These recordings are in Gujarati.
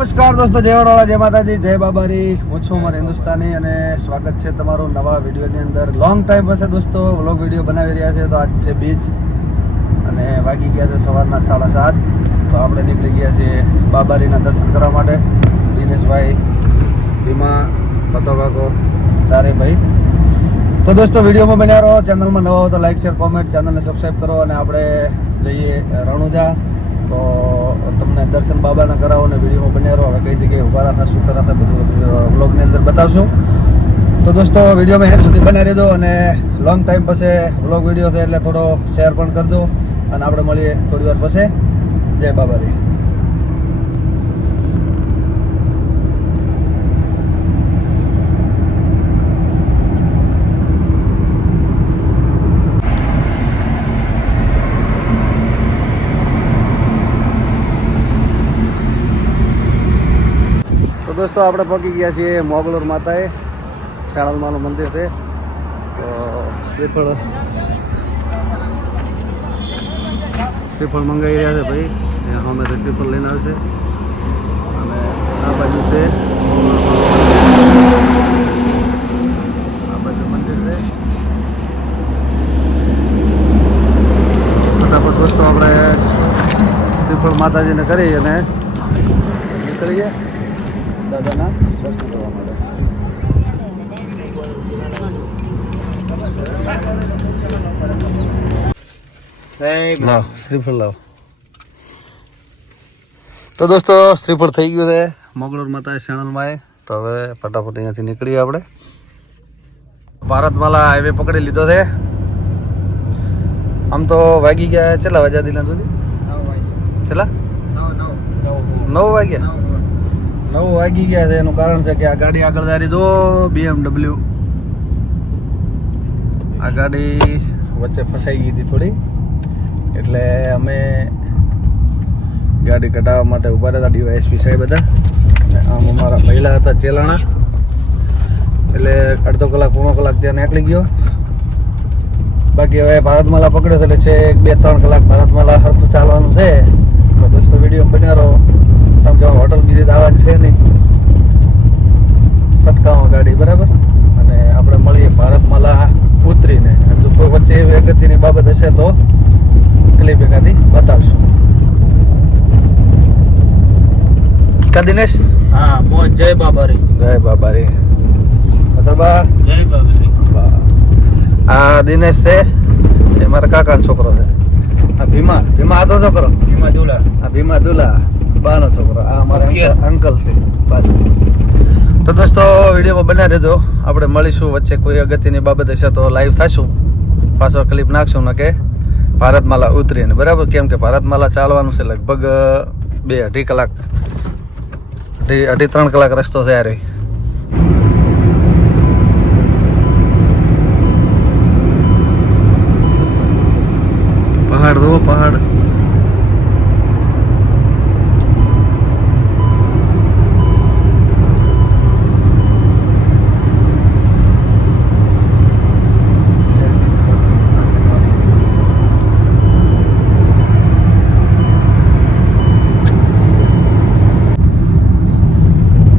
નમસ્કાર દોસ્તો, જય વડોળા, જય માતાજી, જય બાબારી. હું છું અમારા હિન્દુસ્તાની અને સ્વાગત છે તમારું નવા વિડીયોની અંદર. લોંગ ટાઈમ પછી દોસ્તો વ્લોગ વિડીયો બનાવી રહ્યા છે. તો આજ છે બીજ અને વાગી ગયા છે સવારના 7:30. તો આપણે નીકળી ગયા છીએ બાબારીના દર્શન કરવા માટે. દિનેશભાઈ, ભીમા, પતો કાકો, ચારે ભાઈ. તો દોસ્તો વિડીયોમાં બન્યા રહો. ચેનલમાં નવા હો તો લાઈક, શેર, કોમેન્ટ, ચેનલને સબસ્ક્રાઈબ કરો. અને આપણે જઈએ રણુજા. તો તમને દર્શન બાબાના કરાવો અને વિડીયોમાં બન્યા રહો. હવે કઈ જગ્યાએ ઉભા રાખા, શું કરાશે, બધું વ્લોગની અંદર બતાવશું. તો દોસ્તો વિડીયોમાં હેડ સુધી બન્યા રહેજો. અને લોંગ ટાઈમ પછી વ્લોગ વિડીયો છે એટલે થોડો શેર પણ કરજો. અને આપણે મળીએ થોડી વાર પછી. જય બાબારી. દોસ્તો આપણે પહોંચી ગયા છીએ મોગલોર માતાએ. શાળામાનું મંદિર છે. તો શ્રીફળ મંગાવી રહ્યા છે ભાઈ. ત્યાં અમે તો શ્રીફળ લઈને આવશે. અને આ બાજુ છે, આ બાજુ મંદિર છે. ફટાફટ દોસ્તો આપણે શ્રીફળ માતાજીને કરી અને નીકળી ગયા દાદાના દર્શન કરવા માટે. લાવ શ્રીફળ લાવ. તો દોસ્તો શ્રીફળ થઈ ગયું છે મોગલોર માતા શેણલમાં. તો હવે ફટાફટ અહીંયાથી નીકળીએ આપણે. ભારતમાલા હાઈવે પકડી લીધો છે. આમ તો વાગી ગયા કેટલા વાગ્યા દિલા સુધી? કેટલા? 9 વાગ્યા. 9 વાગી ગયા છે. એનું કારણ છે કે આ ગાડી આગળ જાય જો BMW. આ ગાડી વચ્ચે ફસાઈ ગઈ હતી થોડી, એટલે અમે ગાડી કઢાવવા માટે ઉભા રહ્યા હતા. DYSP સાહેબ હતા. આમ અમારા મહિલા હતા ચેલાણા. એટલે અડધો કલાક પોણો કલાક ત્યાં નીકળી ગયો. બાકી હવે ભારતમાલા પકડે છે એટલે છે 2-3 કલાક ભારતમાલા સરખું ચાલવાનું છે. તો દોસ્તો વિડીયો બન્યા રહો. સમ કે હોટલ બીજી આવવાની છે નહીં, સટકાવો ગાડી બરાબર. અને આપણે મળીએ ભારતમાલા ઉતરીને. જો કોઈ વચ્ચે એવી અગત્યની બાબત હશે તો ક્લિપ એકાદી બતાવશું. કા દિનેશ? હા બોલ. જય બાબારી. જય બાબારી. બા જય બાબારી. આ દિનેશ છે, એ મારા કાકાનો છોકરો છે. આ ભીમા આતો છોકરો. ભીમા દુલા. આ ભીમા દુલા બાનો છોકરો. આ અમારા અંકલ છે બાજુ. તો દોસ્તો વિડીયોમાં બન્યા રહેજો. આપણે મળીશું. વચ્ચે કોઈ અગત્યની બાબત હશે તો લાઈવ થશું, પાછો ક્લિપ નાખશું ને કે ભારતમાલા ઉતરીને બરાબર. કેમ કે ભારતમાલા ચાલવાનું છે લગભગ 2-2.5 કલાક, 2.5-3 કલાક રસ્તો છે યાર. પહાડ દો પહાડ.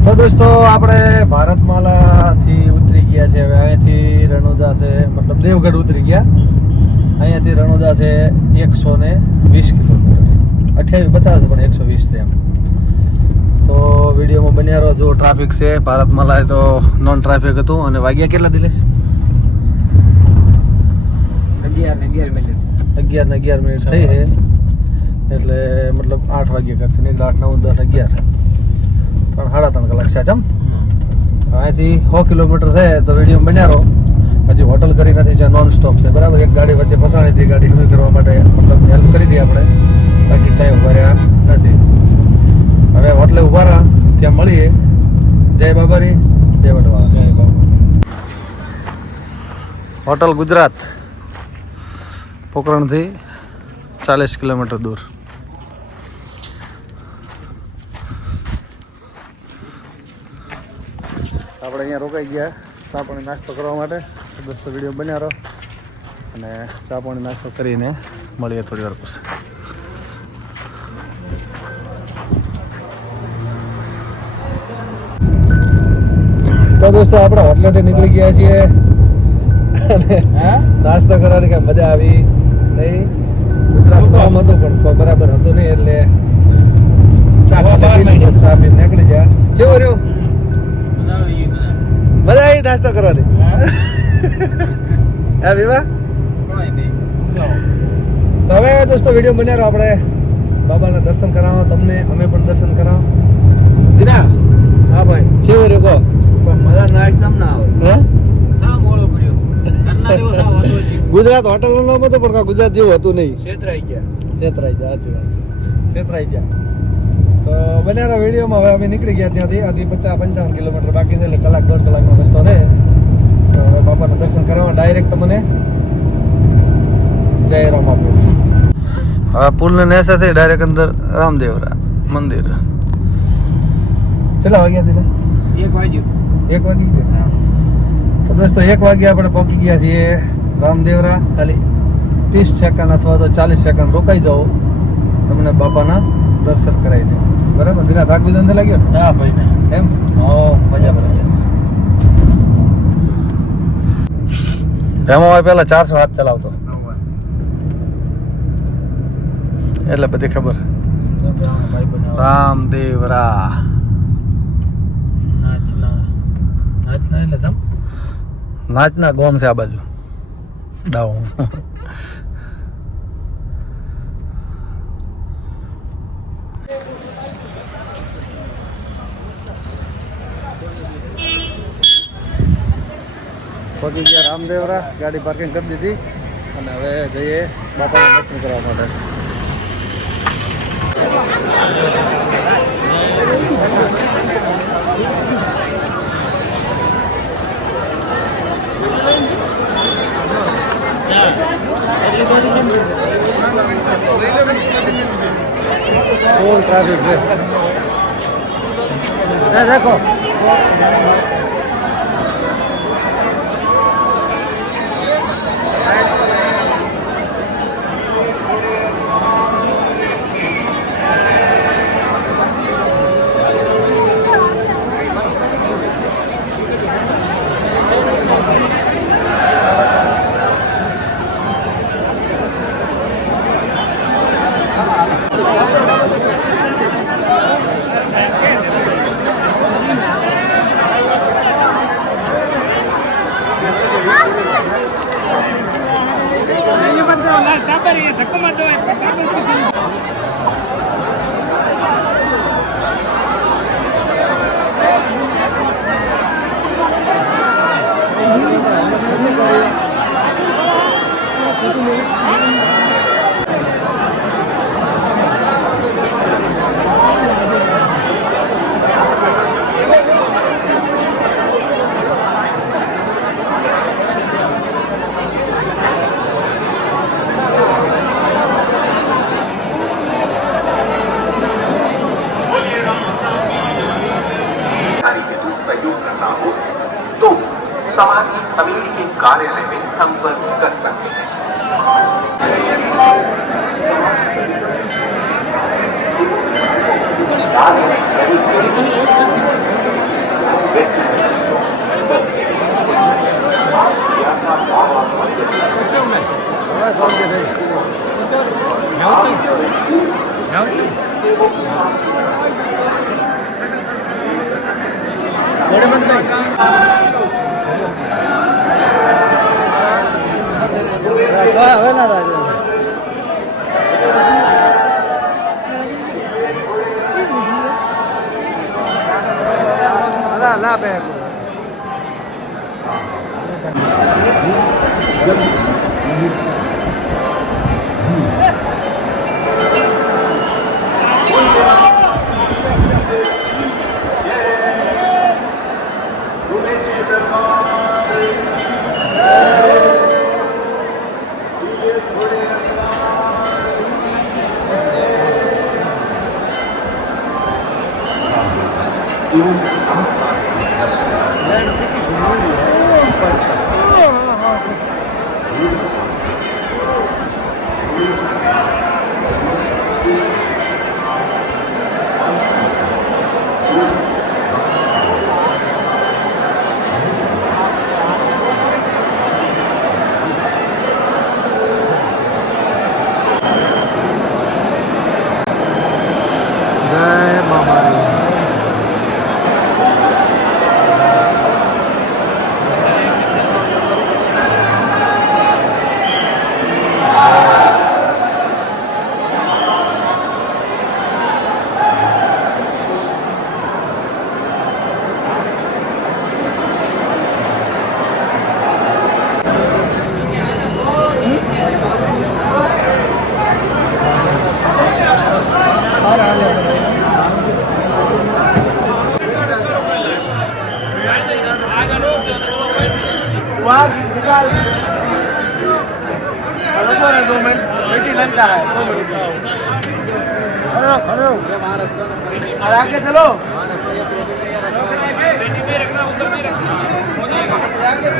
તો દોસ્તો આપણે ભારતમાલાથી ઉતરી ગયા છે. હવે અહીંયાથી રણુજા છે, મતલબ દેવગઢ ઉતરી ગયા. અહીંયાથી રણુજા છે 120 કિલોમીટર. 28 બતાવે છે પણ 120 છે એમ. તો વિડીયોમાં બન્યા રહો. જો ટ્રાફિક છે ભારતમાલા તો નોન ટ્રાફિક હતું. અને વાગ્યા કેટલા દિલેશ? 11 મિનિટ. 11 મિનિટ થઈ છે. એટલે મતલબ 8 વાગ્યા કરશે ને 8, 9, 10, 11, 3-3.5 કલાક છે. ચમ અહીંયાથી 100 કિલોમીટર છે. તો વિડીયો બન્યા રહો. હજી હોટલ કરી નથી, જ્યાં નોન સ્ટોપ છે બરાબર. એક ગાડી વચ્ચે ફસાણી હતી, ગાડી હમી કરવા માટે મતલબ હેલ્પ કરી હતી આપણે. બાકી ચાય ઉભા રહ્યા નથી. હવે હોટલે ઉભા રહ્યા, ત્યાં મળીએ. જય બાબારી, જય વડવાળા. જય બાબા. હોટલ ગુજરાત પોકરણથી 40 કિલોમીટર દૂર. આપણે અહીંયા રોકાઈ ગયા ચા પાણી નાસ્તો કરવા માટે. દોસ્તો વિડીયો બન્યા રહો. અને ચા પાણી નાસ્તો કરીને મળીએ થોડી વાર પછી. દોસ્તો આપણે હોટલેથી નીકળી ગયા છીએ અને નાસ્તો કરવાની કઈ મજા આવી નહીં. ગુજરાત ગામ હતું પણ કોઈ બરાબર હતું નહીં એટલે ચા પીને નીકળી ગયા. કેવું રહ્યું? મજા આવી નાસ્તો કરવાની? હા વિવા. તો હવે દોસ્તો વિડીયો બન્યા રહો. આપણે બાબાના દર્શન કરાવો તમને, અમે પણ દર્શન કરાવો. દીના હા ભાઈ કેવું રહ્યું કહો? મજા ના એકદમ ના આવે. હે સા મોળો પડ્યો. ઘરના જેવો સા હતો જ. ગુજરાત હોટલનું નામ હતું પણ ગુજરાત જેવું હતું નહીં. છેતરાઈ ગયા. છેતરાઈ ગયા, સાચી વાત છે, છેતરાઈ ગયા. તો બન્યા વિડીયોમાં હવે અમે નીકળી ગયા ત્યાંથી. આથી 50-55 કિલોમીટર બાકી છે, એટલે કલાક 1.5 કલાકનો રસ્તો છે. તો હવે બાપાના દર્શન કરવા ડાયરેક્ટ તમને જય રામ આપ્યું. હવે પુલને નેસે થઈ ડાયરેક્ટ અંદર રામદેવરા મંદિર. કેટલા વાગ્યા હતી? 1 વાગ્યું. 1 વાગી ગયા. તો દોસ્તો 1 વાગે આપણે પહોંચી ગયા છીએ રામદેવરા. ખાલી 30 સેકન્ડ અથવા તો 40 સેકન્ડ રોકાઈ જાઓ, તમને બાપાના દર્શન કરાવી દે. બરાબર? દિના થાક બીજો નથી લાગ્યો? ના ભાઈ ના. એમ? મજા પડી જશે. રામાભાઈ પહેલા 400 હાથ ચલાવતો એટલે બધી ખબર. રામદેવરા નાચના ગોમ છે આ બાજુ. ડાઉ પહોંચી ગયા રામદેવરા. ગાડી પાર્કિંગ કરી દીધી અને હવે જઈએ બાપાના દર્શન કરવા માટે. ફૂલ ટ્રાફિક છે. દેખો समाधि समिति के कार्यालय में संपर्क कर सकते हैं। હવે ના રાજો લા બે आसपास के दर्शनीय पर वाह निकाल रुको ना 2 मिनट बेटी लगता है 2 मिनट हेलो हेलो और आगे चलो बेटी पे रखना उधर नहीं रखना हो जाएगा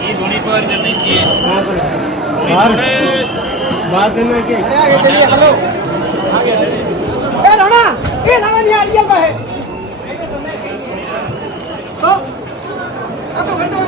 ये धोनी पर चलनी चाहिए बाहर करने के आगे चलिए हेलो आगे ए रोना ए नावा नहीं आ रियल का है तो अब तो घंटों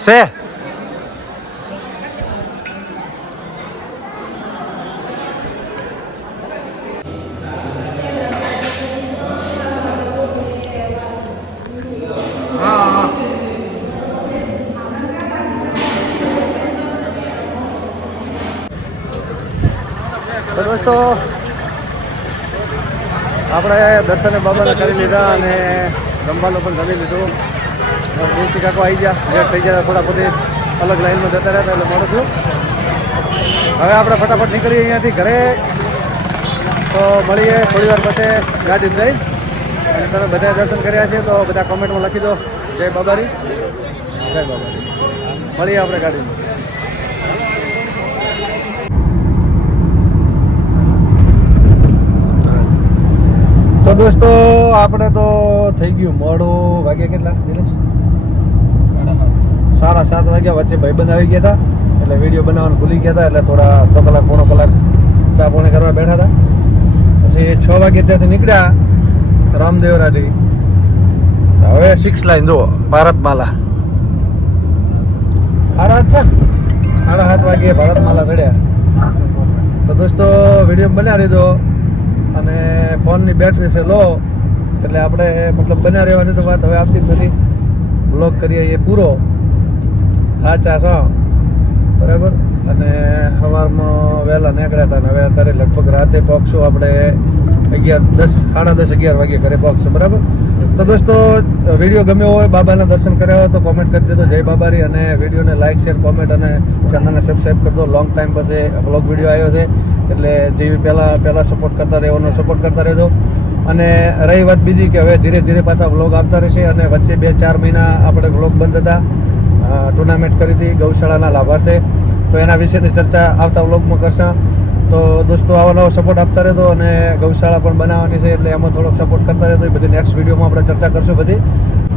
से તો દોસ્તો આપણે દર્શને બાબાને કરી લીધા અને જમવાનું પણ જમી લીધું દેશી કાકો આવી ગયા લેટ થઈ ગયા થોડા બધી અલગ લાઈનમાં જતા રહેતા એટલે મોડું થયું હવે આપણે ફટાફટ નીકળીએ અહીંયાથી ઘરે તો મળીએ થોડી વાર પછી ગાડી જઈ અને તમે બધા દર્શન કર્યા છે તો બધા કોમેન્ટમાં લખી દો જય બાબારી જય બાબારી મળીએ આપણે ગાડીમાં તો દોસ્તો આપણે તો થઈ ગયું મોડું વાગ્યા કેટલા દિનેશ 7:30 વાગ્યા વચ્ચે ભાઈબંધ આવી ગયા હતા એટલે વિડીયો બનાવવાનું ભૂલી ગયા હતા એટલે થોડા અડધો કલાક પોણો કલાક ચા પોણે કરવા બેઠા હતા પછી 6 વાગે ત્યાંથી નીકળ્યા રામદેવરાથી હવે 6 લાઈન જુઓ ભારતમાલા 7:30 વાગે ભારતમાલા ચડ્યા તો દોસ્તો વિડીયો બનાવી દીધો અને ફોનની બેટરી છે લો એટલે આપણે મતલબ બના રહેવાની તો વાત હવે આવતી જ નથી બ્લોગ કરીએ એ પૂરો સાચા છો બરાબર અને સવારમાં વહેલા નીકળ્યા હતા અને હવે અત્યારે લગભગ રાતે પહોંચશું આપણે 10:30 વાગે ઘરે પહોંચશું બરાબર તો દોસ્તો વિડીયો ગમ્યો હોય બાબાના દર્શન કર્યા હોય તો કોમેન્ટ કરી દેજો જય બાબારી અને વિડીયોને લાઇક શેર કોમેન્ટ અને ચેનલને સબસ્ક્રાઈબ કરી દો લોંગ ટાઈમ પછી બ્લોગ વિડીયો આવ્યો છે એટલે જેવી પહેલાં સપોર્ટ કરતા રહેવાનો સપોર્ટ કરતા રહેજો અને રહી વાત બીજી કે હવે ધીરે ધીરે પાછા વ્લોગ આવતા રહેશે અને વચ્ચે 2-4 મહિના આપણે વ્લોગ બંધ હતા ટુર્નામેન્ટ કરી હતી ગૌશાળાના લાભાર્થે તો એના વિશેની ચર્ચા આવતા વ્લોગમાં કરશે તો દોસ્તો આવો નવો સપોર્ટ આપતા રહેજો અને ગૌશાળા પણ બનાવવાની છે એટલે એમાં થોડોક સપોર્ટ કરતા રહેજો એ બધી નેક્સ્ટ વિડીયોમાં આપણે ચર્ચા કરશું બધી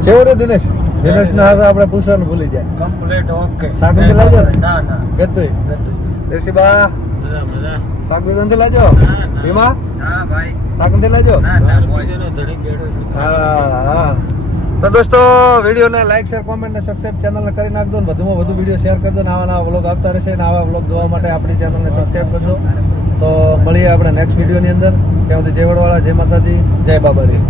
જેવો રે દિનેશના હાથે આપણે પૂછવાનું ભૂલી જાય કમ્પ્લીટ ઓકે સાકુંથી લાવજો ને ના ના ગતું દેશી બા બધા સાકુંથી લાવજો ભીમા હા ભાઈ સાકુંથી લાવજો ના ના બોય ધડી બેઠો છું હા તો દોસ્તો વિડીયોને લાઈક શેર કોમેન્ટ ને સબસ્ક્રાઇબ ચેનલને કરી નાખજો ને વધુમાં વધુ વિડીયો શેર કરજો ને આવા નવા વ્લોગ આવતા રહેશે ને આવા વ્લોગ જોવા માટે આપણી ચેનલને સબસ્ક્રાઇબ કરજો. તો મળીએ આપણે નેક્સ્ટ વિડીયોની અંદર. ત્યાં સુધી જય વડવાળા, જય માતાજી, જય બાબારી.